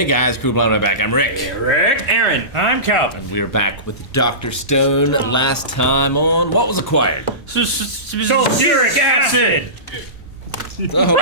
Hey guys, Crew Blown My Back. I'm Rick. Rick. Aaron. I'm Calvin. We're back with Dr. Stone. Last time on What Was Acquired? Sulfuric acid! Oh.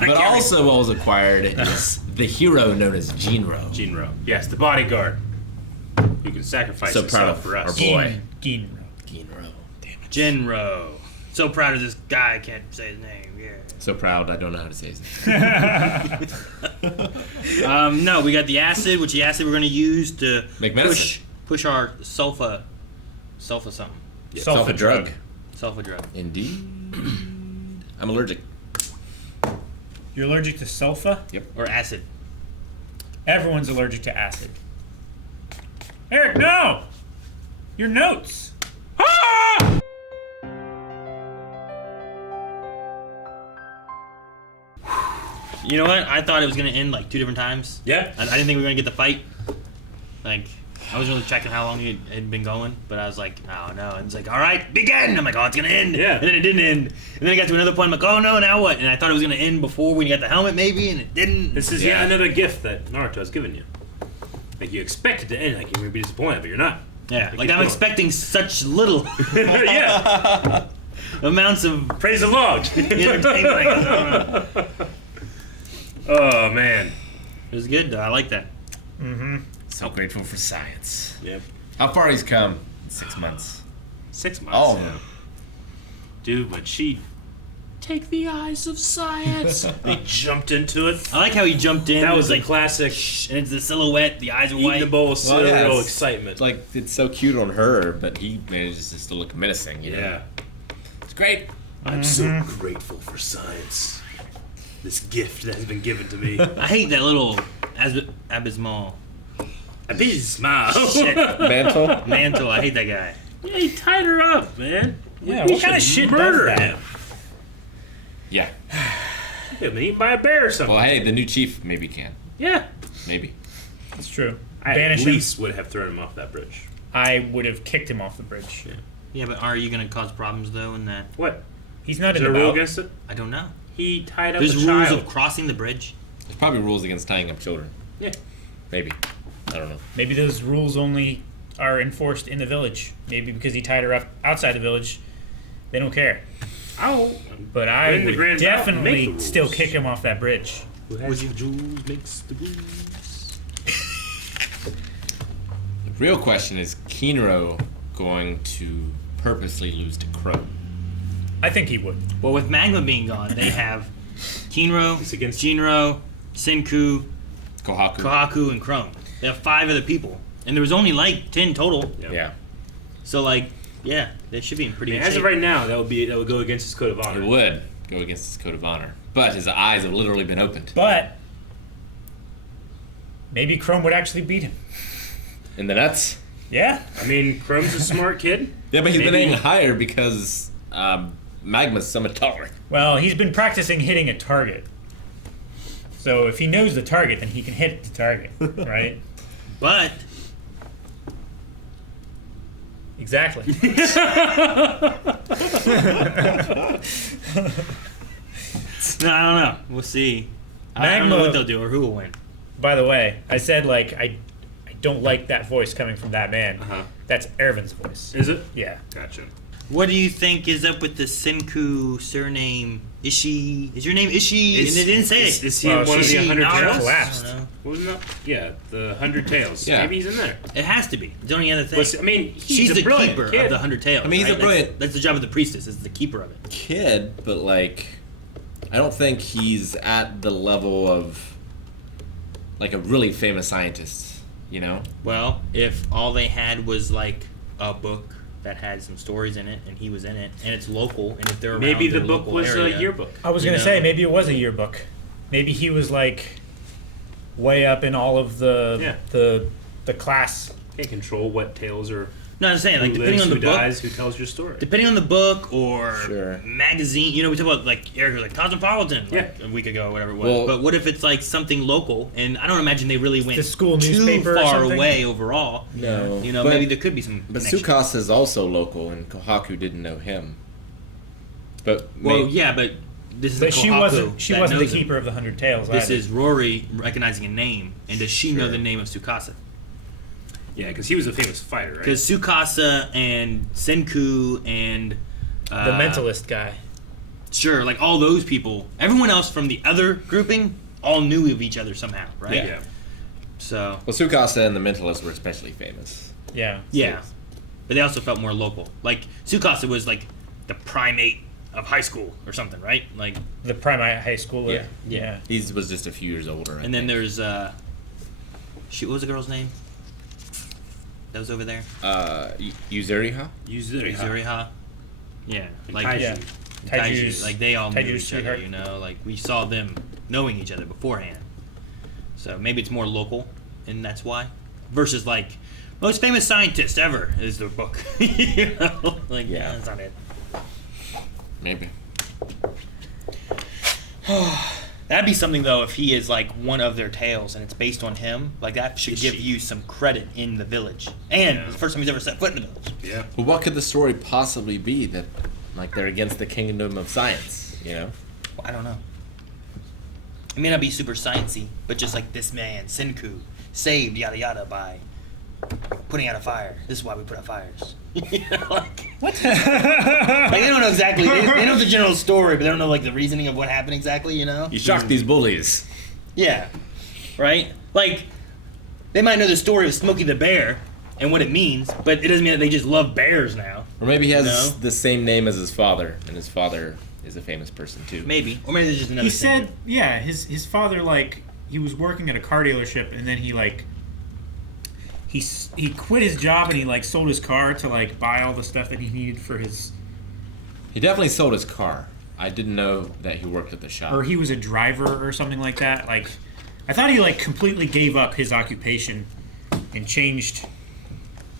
No. But also what was acquired is the hero known as Jinro. Jinro. Yes, the bodyguard. You can sacrifice So proud himself of for us. our boy. Ginro. Damn it. Jinro. So proud of this guy, I can't say his name. Yeah. So proud I don't know how to say his name. No, we got the acid, which the acid we're going to use to Make medicine. push our sulfa something. Yeah, Sulfa drug. Sulfa drug. Indeed. I'm allergic. You're allergic to sulfa? Yep. Or acid. Everyone's allergic to acid. Eric, no! Your notes! You know what? I thought it was going to end like 2 different times. Yeah. I didn't think we were going to get the fight. Like, I was really checking how long it had been going, but I was like, oh no. And it's like, all right, begin! I'm like, oh, it's going to end. Yeah. And then it didn't end. And then I got to another point, I'm like, oh no, now what? And I thought it was going to end before we got the helmet maybe, and it didn't. This is Yeah. yet another gift that Naruto has given you. Like, you expect it to end, like you're going to be disappointed, but you're not. Yeah, like keep I'm going. expecting such little Yeah. amounts of Praise the Lord. entertainment. Like, I don't know. Oh, man. It was good though. I like that. Mm-hmm. So grateful for science. Yep. How far he's come in 6 months. 6 months. All of yeah. them. Dude, but she... Take the eyes of science. They jumped into it. I like how he jumped in. That It was like, classic. and it's the silhouette. The eyes are Eating white. a bowl of cereal, it's- excitement. Like, it's so cute on her, but he manages to still look menacing, you know? Yeah. It's great. I'm so grateful for science. This gift that has been given to me. I hate that little abysmal I bet you smile. shit Mantle? mantle. I hate that guy. Yeah, he tied her up, man. Yeah, We what kind of should shit murder does that? him? Yeah. He had been eaten by a bear or something. Well, hey, the new chief maybe can. Yeah. Maybe. It's true. I Banish at him. least would have thrown him off that bridge. I would have kicked him off the bridge. Yeah. Yeah, but are you gonna cause problems though? In that, What? He's not Is in there the a rule boat. against it? I don't know. He tied up There's a rules child. of crossing the bridge. There's probably rules against tying up children. Yeah. Maybe. I don't know. Maybe those rules only are enforced in the village. Maybe because he tied her up outside the village, they don't care. Oh. But I Win the would grand battle, make definitely the rules. still kick him off that bridge. Who has the jewels makes the rules. The real question is Kinro going to purposely lose to Crow? I think he would. Well, with Magma being gone, they have Kinro, It's against- Jinro, Senku, Kohaku? Kohaku, and Chrome. They have 5 other people, and there was only like 10 total. Yeah. So like, yeah, they should be in pretty good As of shape. right now, that would go against his code of honor. It would go against his code of honor. But his eyes have literally been opened. But maybe Chrome would actually beat him. In the nuts? Yeah? I mean, Chrome's a smart kid. Yeah, but he's been Maybe- aiming higher because Magma's so much taller. Well, he's been practicing hitting a target. So if he knows the target, then he can hit the target, right? But Exactly. no, I don't know. We'll see. I don't know Magma- what they'll do or who will win. By the way, I said like I don't like that voice coming from that man. Uh-huh. That's Ervin's voice. Is it? Yeah. Gotcha. What do you think is up with the Senku surname Ishii? Is your name Ishii? And they didn't say it. Is he Well, one of the Ishii 100 Naruto tails? collapsed. I don't know. Wasn't that? Yeah, the 100 tails. Yeah. Maybe he's in there. It has to be. It's the only other thing. I mean, he's She's a the brilliant keeper kid. of the 100 tails. I mean, he's a right? brilliant- That's the job of the priestess. Is the keeper of it. Kid, but like, I don't think he's at the level of like a really famous scientist, you know? Well, if all they had was like a book that had some stories in it, and he was in it, and it's local, and if they're around Maybe the their book local was area, a yearbook. I was You gonna know. say maybe it was a yearbook. Maybe he was like way up in all of the the class. Can't control what tales are. No, I'm saying like Who depending lives, on the who book, dies, who tells your story. depending on the book or Sure. magazine. You know, we talked about like Eric was like Cosmopolitan like a week ago, or whatever it was. Well- but what if it's like something local? And I don't imagine they really went The school too newspaper or far something? away overall. No. You know, But- maybe there could be some. But connection. Tsukasa is also local, and Kohaku didn't know him. But Well, may- yeah, but this is But the she Kohaku wasn't. She that wasn't the knows him. keeper of the 100 tails. This either. is Rory recognizing a name, and does she know Sure. the name of Tsukasa? Yeah, because he was a famous fighter, right? Because Tsukasa and Senku and the mentalist guy. sure, like all those people, everyone else from the other grouping all knew of each other somehow, right? Yeah. Yeah. So Well, Tsukasa and the Mentalist were especially famous. Yeah. yeah, but they also felt more local. Like Tsukasa was like the primate of high school or something, right? Like, The primate high schooler. Yeah. Yeah. He was just a few years older. I and then think. there's what was the girl's name? That was over there. Yuzuriha? Yuzuriha. Yeah, like Kaiju. Yeah. Taiju, like they all knew Taiju's each other, sweetheart. you know. Like we saw them knowing each other beforehand. So maybe it's more local, and that's why. Versus like most famous scientist ever is the book. You know, like Yeah. that's not it. Maybe. That'd be something though if he is like one of their tales and it's based on him. Like that should give you some credit in the village. And Yeah. it's the first time he's ever set foot in the village. Yeah. Well, what could the story possibly be that, like, they're against the kingdom of science? You know. Well, I don't know. It may not be super sciencey, but just like this man, Senku, saved yada yada by putting out a fire. This is why we put out fires. You know, like, What? like they don't know exactly. They know the general story, but they don't know like the reasoning of what happened exactly. You know? You shocked these bullies. Yeah. Right. Like they might know the story of Smokey the Bear and what it means, but it doesn't mean that they just love bears now. Or maybe he has No. the same name as his father, and his father is a famous person too. Maybe, or maybe there's just another. He Senku. said, yeah, his father, like, he was working at a car dealership, and then he, like, he quit his job and he, like, sold his car to, like, buy all the stuff that he needed for his, He definitely sold his car. I didn't know that he worked at the shop. or he was a driver or something like that. Like, I thought he, like, completely gave up his occupation and changed,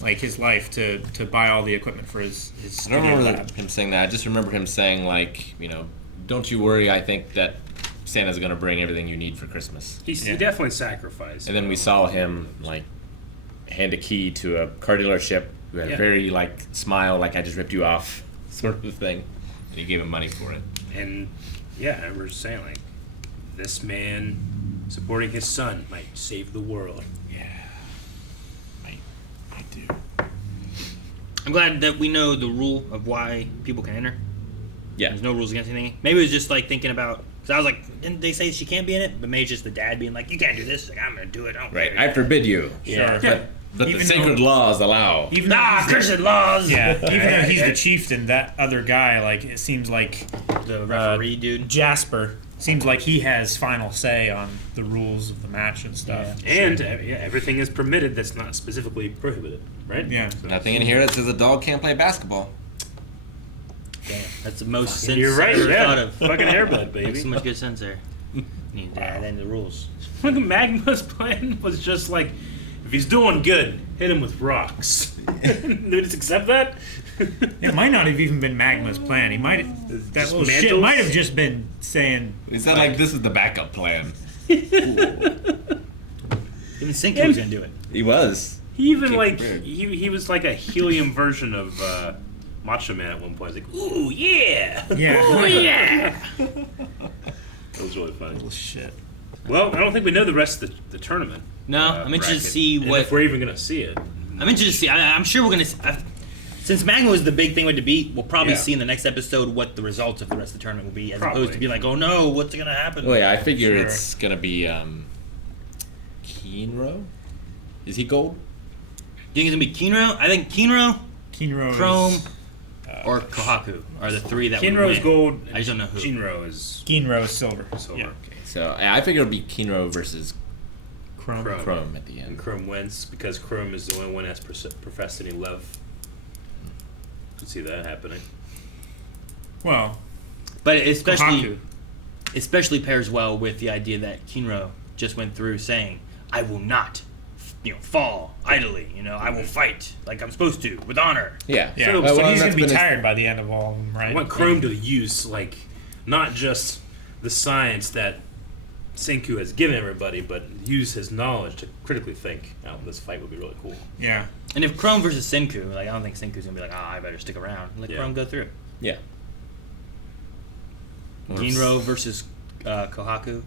like, his life to buy all the equipment for his I studio don't remember lab. him saying that. I just remember him saying, like, you know, don't you worry, I think that Santa's going to bring everything you need for Christmas. He Yeah. definitely sacrificed. And then we saw him, like, hand a key to a car dealership with a Yeah. very, like, smile, like I just ripped you off sort of thing. And he gave him money for it. And yeah, I was saying, like, this man supporting his son might save the world. Yeah. I do. I'm glad that we know the rule of why people can enter. Yeah. There's no rules against anything. Maybe it was just like thinking about. Because I was like, didn't they say she can't be in it? But maybe it's just the dad being like, you can't do this. Like, I'm gonna do it. I don't Right. care. I forbid you. Yeah. Sure. But the Even sacred though- laws allow. Even though he's the- cursed laws. Yeah, even though he's the chieftain, that other guy, like, it seems like The referee dude. Jasper seems like he has final say on the rules of the match and stuff. And everything is permitted that's not specifically prohibited, right? Yeah. So- Nothing in here that says a dog can't play basketball. Damn, that's the most sense You're right, I've ever yeah. thought of. Fucking airbud, Makes baby. so much good sense there. Need to add in the rules. Fucking Magma's plan was just like, if he's doing good, hit him with rocks. They just accept that? It might not have even been Magma's plan. He might that Just little shit mantles? might have just been saying He said, like, this is the backup plan. Even Senku was gonna do it. He was. He even, Keep like, it weird. he was like a helium version of Macho Man at one point. He's like, ooh, yeah! Yeah. Ooh, yeah! That was really funny. shit. Well, I don't think we know the rest of the tournament. No, I'm interested to bracket. see And what. if we're even going to see it. I'm interested to see. I'm sure we're gonna. Since Magma was the big thing with the beat, we'll probably Yeah. see in the next episode what the results of the rest of the tournament will be, as Probably. opposed to be like, oh no, what's gonna happen? Well, yeah, I figure Sure. it's gonna be Keenro. Is he gold? Do you think it's gonna be Kinro? I think Kinro, Kinro Chrome, is, or Kohaku are the three that would Kinro is win. gold. I just don't know who. Shinro is Kinro is silver. silver. Yeah. So yeah, I figure it'll be Keenro versus Chrome. Chrome. Chrome at the And end. Chrome wins because Chrome is the only one that's professed any love. Could see that happening. Well, But it Kohaku. especially pairs well with the idea that Kinro just went through saying, "I will not, fall idly. I will fight like I'm supposed to with honor." Yeah. Yeah. So- So, so he's that's gonna be been his- tired by the end of all of them, I right? want Chrome to use, like, not just the science that Senku has given everybody, but use his knowledge to critically think. This fight would be really cool. Yeah. And if Chrome versus Senku, like I don't think Senku's gonna be like, I better stick around. Let Yeah. Chrome go through. Yeah. Ginro versus Kohaku.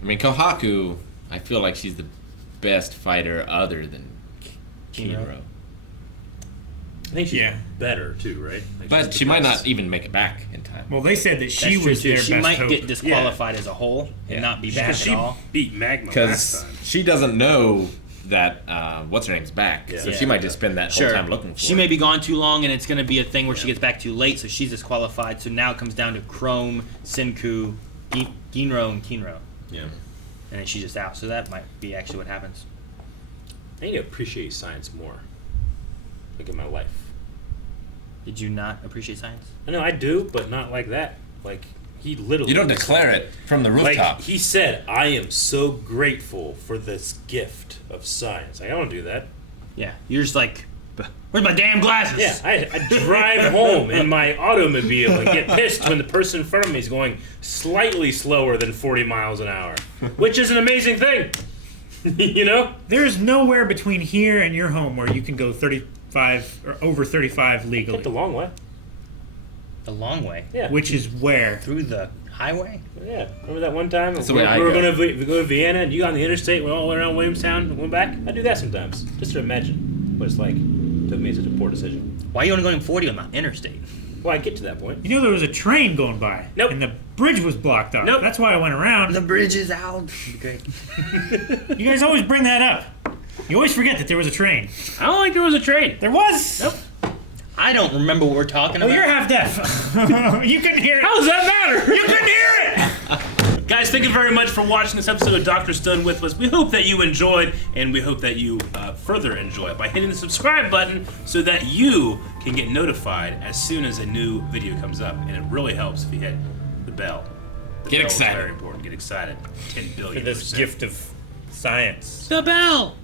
I mean, Kohaku, I feel like she's the best fighter other than Kinro. I think she's Yeah. better too, right? Like, But she's she the might best. not even make it back in time. Well, they said that she That's true, was too. their She best might hope. get disqualified as a whole and not be back She at all. beat Magma last Because time. she doesn't know that what's her name's back, Yeah. so Yeah. she might just spend that whole Sure. time looking for She it. may be gone too long, and it's going to be a thing where she gets back too late, so she's disqualified. So now it comes down to Chrome, Senku, Ginro, and Kinro. Yeah. And then she's just out. So that might be actually what happens. I need to appreciate science more. Like in my life. Did you not appreciate science? I know I do, but not like that. Like he literally. You don't declare it from the rooftop. Like he said, I am so grateful for this gift of science. Like, I don't do that. Yeah. You're just like, where's my damn glasses? Yeah, I drive home in my automobile and get pissed when the person in front of me is going slightly slower than 40 miles an hour, which is an amazing thing. You know? There's nowhere between here and your home where you can go 35 or over 35 legally. Take the long way. The long way. Yeah. Which is where? Through the highway? Yeah. Remember that one time That's the we way I were go. going to go to Vienna and you got on the interstate, we all went around Williamstown and went back? I do that sometimes. Just to imagine what it's like to make such a poor decision. Why are you only going 40 on the interstate? Well, I get to that point. You know there was a train going by. Nope. And the bridge was blocked off. Nope. That's why I went around. The bridge is out. Great. You guys always bring that up. You always forget that there was a train. I don't think there was a train. There was. Nope. I don't remember what we're talking Oh, about. you're half deaf. You couldn't hear it. How does that matter? You couldn't hear it. Guys, thank you very much for watching this episode of Dr. Stone with us. We hope that you enjoyed, and we hope that you further enjoy by hitting the subscribe button so that you can get notified as soon as a new video comes up. And it really helps if you hit the bell. The Get bell is excited. very important. Get excited. 10 billion. For this gift of science. The bell!